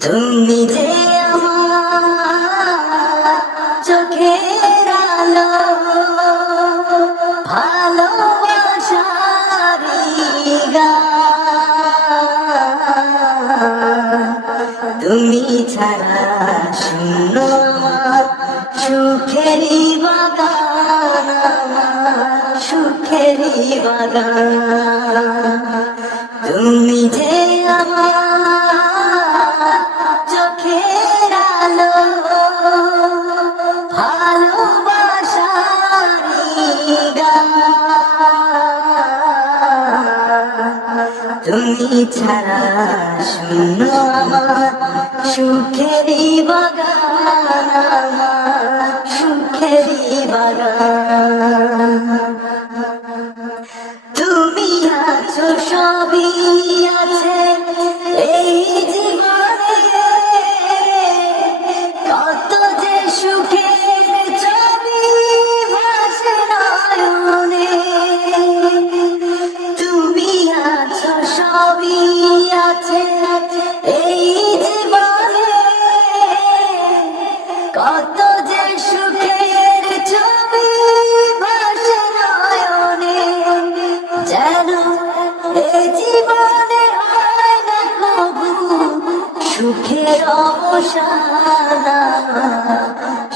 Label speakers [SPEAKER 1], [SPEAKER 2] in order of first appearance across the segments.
[SPEAKER 1] তুমি যে আমার চোখের আলো, ভালোবাসারি তুমি ছাড়া শূন্য সুখেরই বাগান, আমার বাগান। তুমি যে আমার তুমি ছাড়া শূন্য আমার সুখেরই বাগান আমার বাগান তুমি আছো সবই সবই আছে এই জীবনে। কত যে সুখের ছবি যেন এই জীবনে না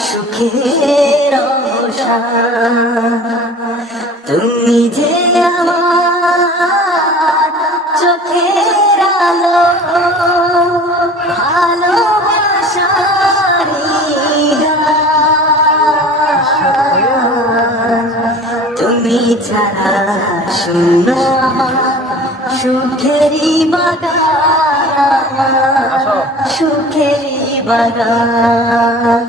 [SPEAKER 1] সুখের তুমি ছাড়া শূন্য আমার বাগান আমার, বাগান।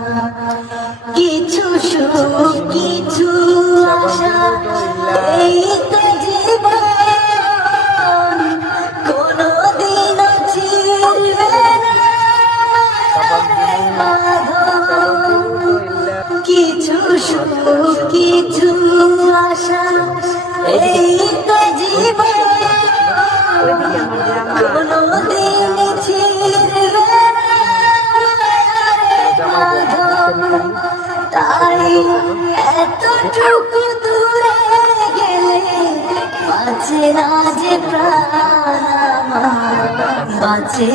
[SPEAKER 1] কিছু সুখ কিছু আশা এই তো জীবন। কোনদিন ছিড়বে কিছু সুখ কিছু তাই এতটুকু দূরে গেলে বাঁচে না যে প্রাণ বাঁচে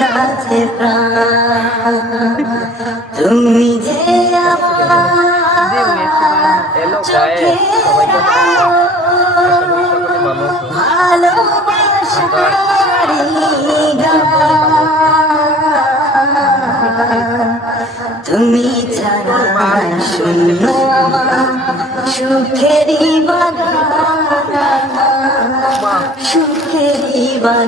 [SPEAKER 1] না যে প্রাণ তুমি যে আমার চোখের তুমি ছাড়া শূন্য সুখেরই বাগান সুখেরই বাগান